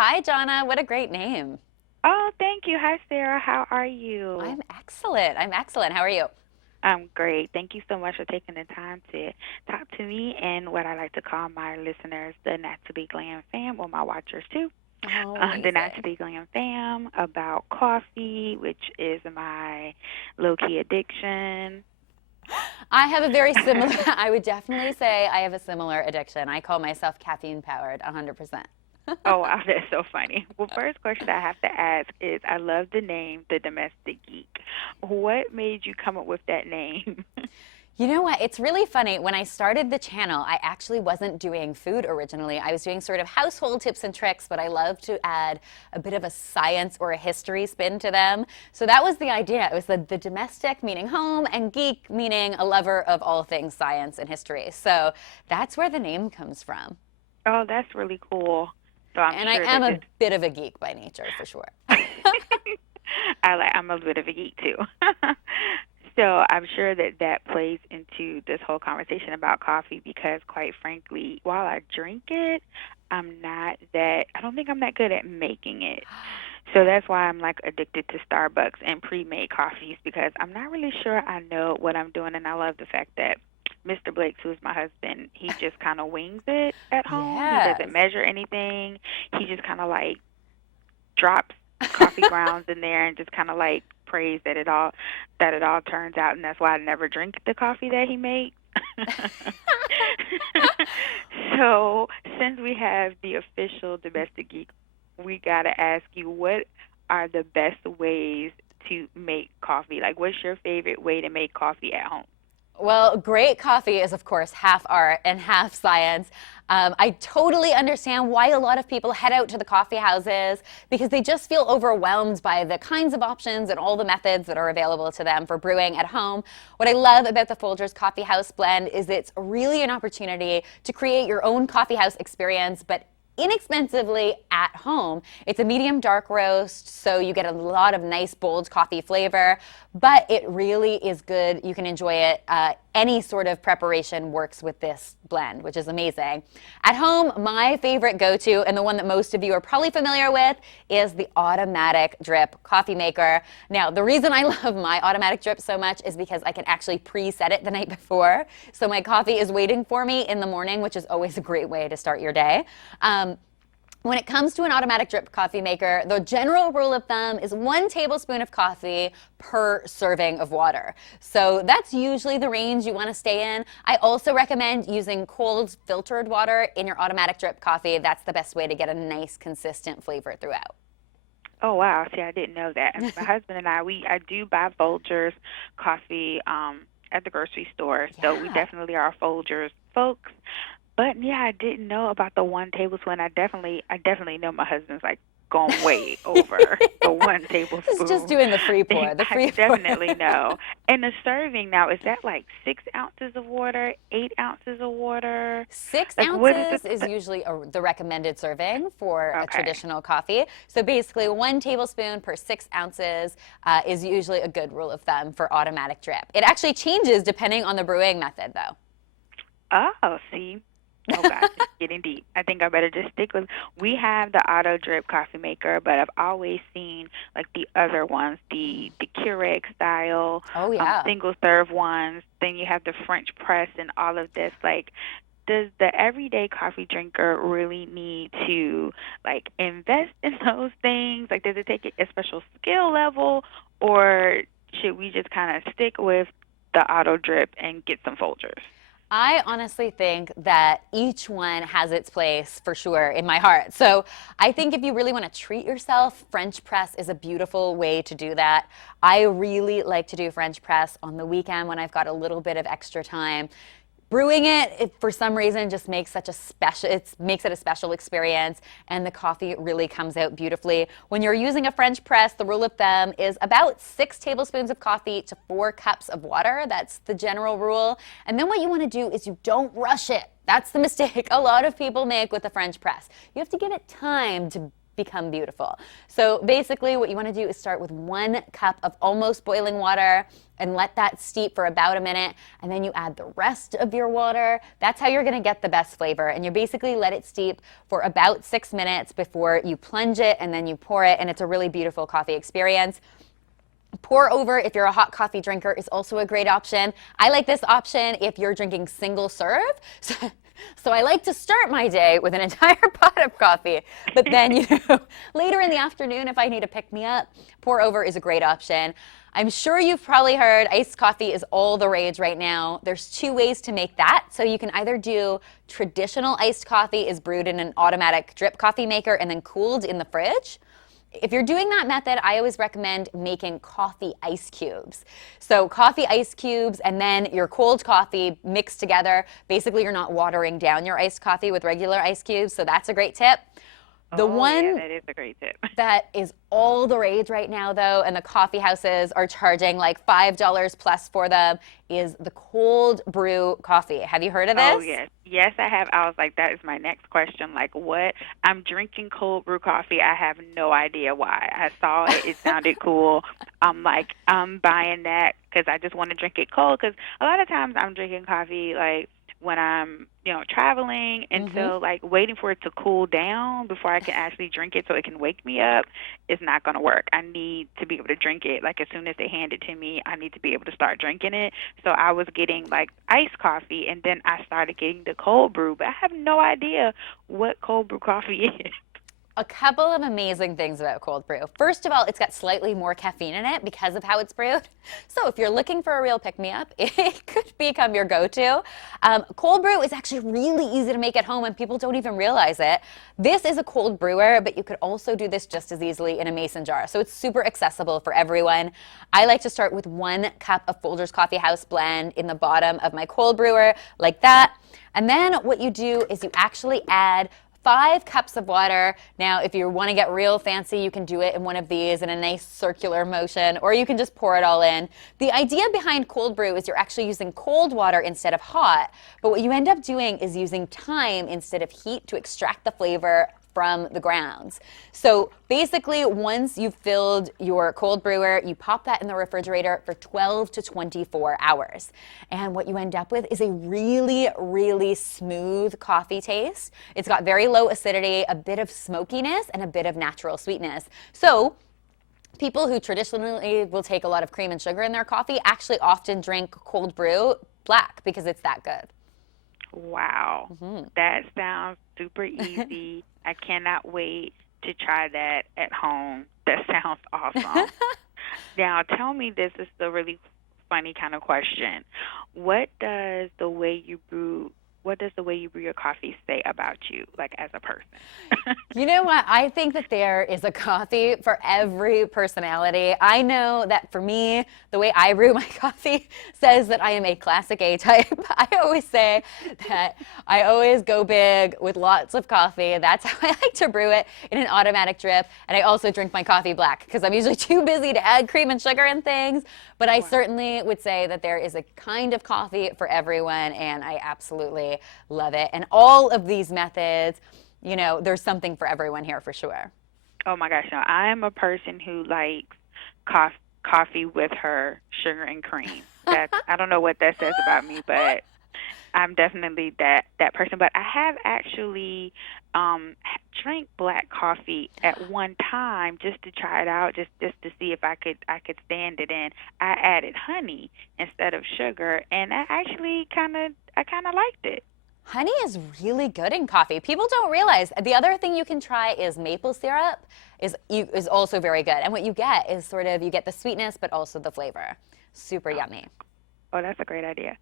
Hi, Jonna. What a great name. Oh, thank you. Hi, Sarah. How are I'm you? excellent. I'm excellent. How are you? I'm great. Thank you so much for taking the time to talk to me and what I like to call my listeners, the Not to Be Glam fam, or my watchers too. Oh, The Not to amazing. Be Glam fam about coffee, which is my low key addiction. I have a very similar, I would definitely say I have a similar addiction. I call myself caffeine powered 100%. Oh, wow, that's so funny. Well, first question I have to ask is I love the name, The Domestic Geek. What made you come up with that name? You know what? It's really funny. When I started the channel, I actually wasn't doing food originally. I was doing sort of household tips and tricks, but I love to add a bit of a science or a history spin to them. So that was the idea. It was the domestic meaning home and geek meaning a lover of all things science and history. So that's where the name comes from. Oh, that's really cool. So I'm And I sure am that a this bit of a geek by nature, for sure. I'm a bit of a geek too. So I'm sure that that plays into this whole conversation about coffee because quite frankly, while I drink it, I don't think I'm that good at making it. So that's why I'm like addicted to Starbucks and pre-made coffees because I'm not really sure I know what I'm doing, and I love the fact that Mr. Blake, who's my husband, he just kind of wings it at home. He doesn't Yes. measure anything. He just kind of like drops coffee grounds in there and just kind of like prays that it all turns out, and that's why I never drink the coffee that he makes. So since we have the official domestic geek, we gotta ask you what are the best ways to make coffee? Like, what's your favorite way to make coffee at home? Well, great coffee is, of course, half art and half science. I totally understand why a lot of people head out to the coffee houses because they just feel overwhelmed by the kinds of options and all the methods that are available to them for brewing at home. What I love about the Folgers Coffee House blend is it's really an opportunity to create your own coffee house experience, but inexpensively at home. It's a medium dark roast, so you get a lot of nice bold coffee flavor, but it really is good. You can enjoy it. Any sort of preparation works with this blend, which is amazing. At home, my favorite go-to, and the one that most of you are probably familiar with, is the automatic drip coffee maker. Now, the reason I love my automatic drip so much is because I can actually preset it the night before. So my coffee is waiting for me in the morning, which is always a great way to start your day. When it comes to an automatic drip coffee maker, the general rule of thumb is 1 tablespoon of coffee per serving of water. So that's usually the range you want to stay in. I also recommend using cold filtered water in your automatic drip coffee. That's the best way to get a nice consistent flavor throughout. Oh wow, see I didn't know that. And my husband and I do buy Folgers coffee at the grocery store. So we Yeah. definitely are Folgers folks. But yeah, I didn't know about the 1 tablespoon. I definitely know my husband's like gone way over the one This is just tablespoon doing the free thing. pour, the I free pour. definitely know. And the serving now, is that like 6 ounces of water, 8 ounces of water? Six Like what is ounces is usually the recommended serving for a okay. traditional coffee. So basically, 1 tablespoon per 6 ounces is usually a good rule of thumb for automatic drip. It actually changes depending on the brewing method, though. Oh, see. Oh gosh, it's getting deep. I think I better just stick with. We have the auto drip coffee maker, but I've always seen like the other ones, the Keurig style, Oh, yeah. single serve ones. Then you have the French press and all of this. Like, does the everyday coffee drinker really need to like invest in those things? Like, does it take a special skill level, or should we just kind of stick with the auto drip and get some Folgers? I honestly think that each one has its place for sure in my heart. So I think if you really want to treat yourself, French press is a beautiful way to do that. I really like to do French press on the weekend when I've got a little bit of extra time. Brewing it, for some reason, just makes such a special, it makes it a special experience, and the coffee really comes out beautifully. When you're using a French press, the rule of thumb is about 6 tablespoons of coffee to 4 cups of water. That's the general rule. And then what you want to do is you don't rush it. That's the mistake a lot of people make with the French press. You have to give it time to become beautiful. So basically what you want to do is start with 1 cup of almost boiling water and let that steep for about a minute, and then you add the rest of your water. That's how you're gonna get the best flavor. And you basically let it steep for about 6 minutes before you plunge it and then you pour it, and it's a really beautiful coffee experience. Pour over, if you're a hot coffee drinker, is also a great option. I like this option if you're drinking single serve. So I like to start my day with an entire pot of coffee, but then, later in the afternoon, if I need to pick me up, pour over is a great option. I'm sure you've probably heard iced coffee is all the rage right now. There's 2 ways to make that. So you can either do traditional iced coffee is brewed in an automatic drip coffee maker and then cooled in the fridge. If you're doing that method, I always recommend making coffee ice cubes. So coffee ice cubes and then your cold coffee mixed together. Basically, you're not watering down your iced coffee with regular ice cubes, so that's a great tip. The one that is a great tip. that is all the rage right now, though, and the coffee houses are charging like $5 plus for them, is the cold brew coffee. Have you heard of this? Oh, yes. Yes, I have. I was like, that is my next question. Like, what? I'm drinking cold brew coffee. I have no idea why. I saw it. It sounded cool. I'm like, I'm buying that because I just want to drink it cold, because a lot of times I'm drinking coffee, like, when I'm, traveling, and so like waiting for it to cool down before I can actually drink it so it can wake me up is not going to work. I need to be able to drink it. Like, as soon as they hand it to me, I need to be able to start drinking it. So I was getting like iced coffee, and then I started getting the cold brew, but I have no idea what cold brew coffee is. A couple of amazing things about cold brew. First of all, it's got slightly more caffeine in it because of how it's brewed. So if you're looking for a real pick-me-up, it could become your go-to. Cold brew is actually really easy to make at home, and people don't even realize it. This is a cold brewer, but you could also do this just as easily in a mason jar. So it's super accessible for everyone. I like to start with 1 cup of Folgers Coffee House blend in the bottom of my cold brewer, like that. And then what you do is you actually add 5 cups of water. Now, if you want to get real fancy, you can do it in one of these in a nice circular motion, or you can just pour it all in. The idea behind cold brew is you're actually using cold water instead of hot, but what you end up doing is using time instead of heat to extract the flavor from the grounds. So basically, once you've filled your cold brewer, you pop that in the refrigerator for 12 to 24 hours. And what you end up with is a really, really smooth coffee taste. It's got very low acidity, a bit of smokiness, and a bit of natural sweetness. So people who traditionally will take a lot of cream and sugar in their coffee actually often drink cold brew black because it's that good. Wow. That sounds super easy. I cannot wait to try that at home. That sounds awesome. Now, tell me, this is the really funny kind of question. What does the way you brew your coffee say about you, like, as a person? You know what? I think that there is a coffee for every personality. I know that for me, the way I brew my coffee says that I am a classic A type. I always say that I always go big with lots of coffee. That's how I like to brew it, in an automatic drip. And I also drink my coffee black because I'm usually too busy to add cream and sugar and things. But I certainly would say that there is a kind of coffee for everyone, and I absolutely love it. And all of these methods, there's something for everyone here for sure. Oh my gosh, no, I am a person who likes coffee with her sugar and cream. I don't know what that says about me, but I'm definitely that person. But I have actually drank black coffee at one time just to try it out, just to see if I could stand it. And I added honey instead of sugar, and I kind of liked it. Honey is really good in coffee. People don't realize. The other thing you can try is maple syrup is also very good. And what you get is you get the sweetness, but also the flavor. Super yummy. Oh, that's a great idea.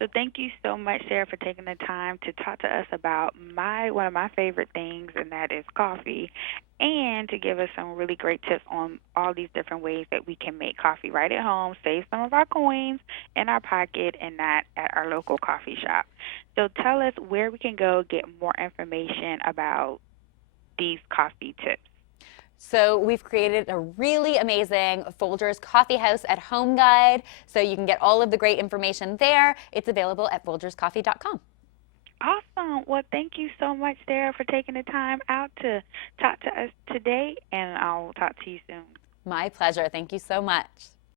So thank you so much, Sarah, for taking the time to talk to us about one of my favorite things, and that is coffee, and to give us some really great tips on all these different ways that we can make coffee right at home, save some of our coins in our pocket, and not at our local coffee shop. So tell us where we can go get more information about these coffee tips. So we've created a really amazing Folgers Coffee House at Home guide, so you can get all of the great information there. It's available at folgerscoffee.com. Awesome. Well, thank you so much, Sarah, for taking the time out to talk to us today, and I'll talk to you soon. My pleasure. Thank you so much.